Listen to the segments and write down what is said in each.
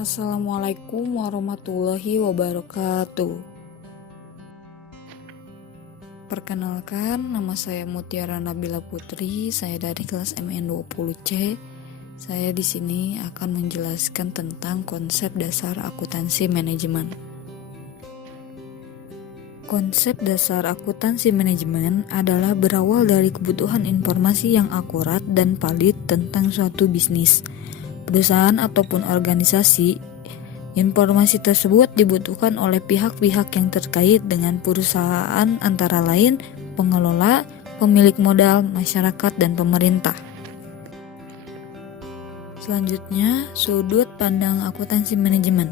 Assalamualaikum warahmatullahi wabarakatuh. Perkenalkan, nama saya Mutiara Nabila Putri. Saya dari kelas MN20C. Saya di sini akan menjelaskan tentang konsep dasar akuntansi manajemen. Konsep dasar akuntansi manajemen adalah berawal dari kebutuhan informasi yang akurat dan valid tentang suatu bisnis, perusahaan ataupun organisasi. Informasi tersebut dibutuhkan oleh pihak-pihak yang terkait dengan perusahaan, antara lain pengelola, pemilik modal, masyarakat, dan pemerintah. Selanjutnya, sudut pandang akuntansi manajemen.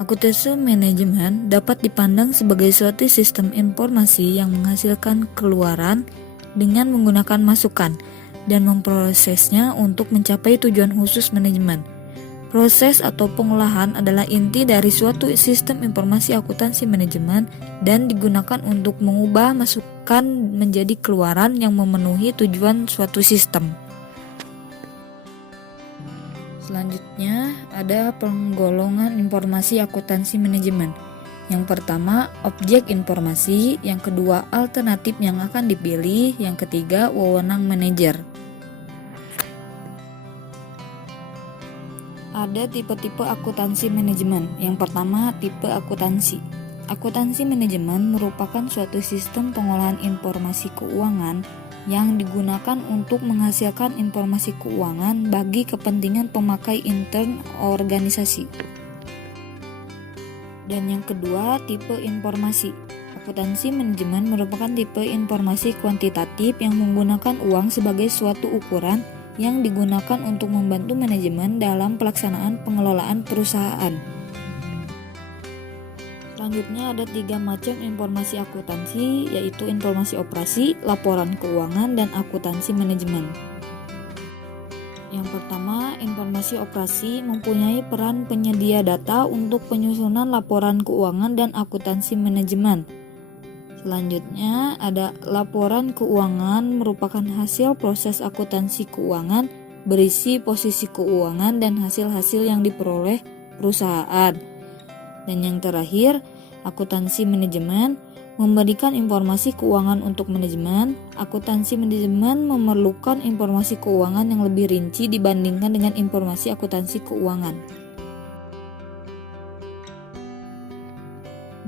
Akuntansi manajemen dapat dipandang sebagai suatu sistem informasi yang menghasilkan keluaran dengan menggunakan masukan dan memprosesnya untuk mencapai tujuan khusus manajemen. Proses atau pengolahan adalah inti dari suatu sistem informasi akuntansi manajemen dan digunakan untuk mengubah masukan menjadi keluaran yang memenuhi tujuan suatu sistem. Selanjutnya, ada penggolongan informasi akuntansi manajemen. Yang pertama, objek informasi. Yang kedua, alternatif yang akan dipilih. Yang ketiga, wewenang manajer. Ada tipe-tipe akuntansi manajemen. Yang pertama, tipe akuntansi. Akuntansi manajemen merupakan suatu sistem pengolahan informasi keuangan yang digunakan untuk menghasilkan informasi keuangan bagi kepentingan pemakai intern organisasi. Dan yang kedua, tipe informasi. Akuntansi manajemen merupakan tipe informasi kuantitatif yang menggunakan uang sebagai suatu ukuran yang digunakan untuk membantu manajemen dalam pelaksanaan pengelolaan perusahaan. Selanjutnya ada 3 macam informasi akuntansi, yaitu informasi operasi, laporan keuangan, dan akuntansi manajemen. Yang pertama, informasi operasi mempunyai peran penyedia data untuk penyusunan laporan keuangan dan akuntansi manajemen. Selanjutnya ada laporan keuangan, merupakan hasil proses akuntansi keuangan, berisi posisi keuangan dan hasil-hasil yang diperoleh perusahaan. Dan yang terakhir, akuntansi manajemen memberikan informasi keuangan untuk manajemen. Akuntansi manajemen memerlukan informasi keuangan yang lebih rinci dibandingkan dengan informasi akuntansi keuangan.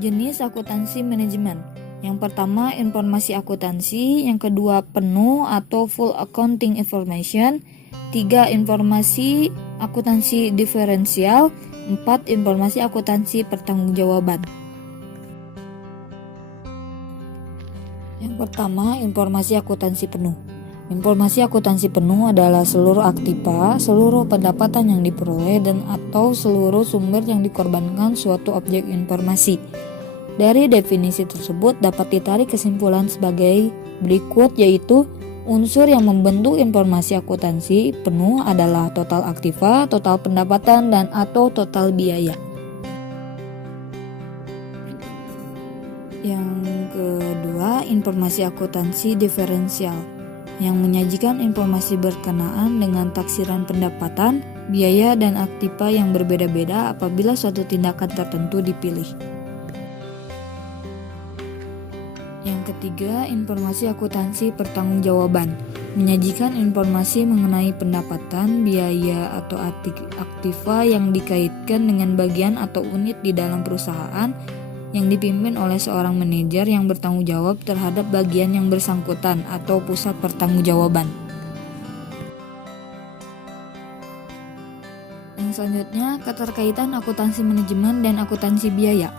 Jenis akuntansi manajemen. Yang pertama, informasi akuntansi. Yang kedua, penuh atau full accounting information. 3, informasi akuntansi diferensial. 4, informasi akuntansi pertanggungjawaban. Yang pertama, informasi akuntansi penuh. Informasi akuntansi penuh adalah seluruh aktiva, seluruh pendapatan yang diperoleh, dan atau seluruh sumber yang dikorbankan suatu objek informasi. Dari definisi tersebut dapat ditarik kesimpulan sebagai berikut, yaitu unsur yang membentuk informasi akuntansi penuh adalah total aktiva, total pendapatan, dan atau total biaya. Yang kedua, informasi akuntansi diferensial yang menyajikan informasi berkenaan dengan taksiran pendapatan, biaya, dan aktiva yang berbeda-beda apabila suatu tindakan tertentu dipilih. Yang ketiga, informasi akuntansi pertanggungjawaban menyajikan informasi mengenai pendapatan, biaya, atau aktiva yang dikaitkan dengan bagian atau unit di dalam perusahaan yang dipimpin oleh seorang manajer yang bertanggung jawab terhadap bagian yang bersangkutan atau pusat pertanggungjawaban. Yang selanjutnya, keterkaitan akuntansi manajemen dan akuntansi biaya.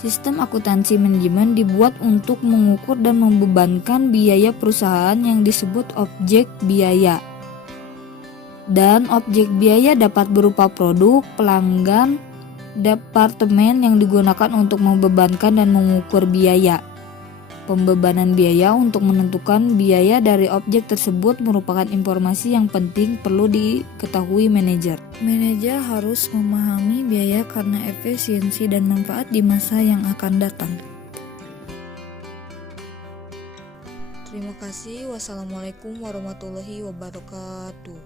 Sistem akuntansi manajemen dibuat untuk mengukur dan membebankan biaya perusahaan yang disebut objek biaya. Dan objek biaya dapat berupa produk, pelanggan, departemen yang digunakan untuk membebankan dan mengukur biaya. Pembebanan biaya untuk menentukan biaya dari objek tersebut merupakan informasi yang penting perlu diketahui manajer. Manajer harus memahami biaya karena efisiensi dan manfaat di masa yang akan datang. Terima kasih. Wassalamualaikum warahmatullahi wabarakatuh.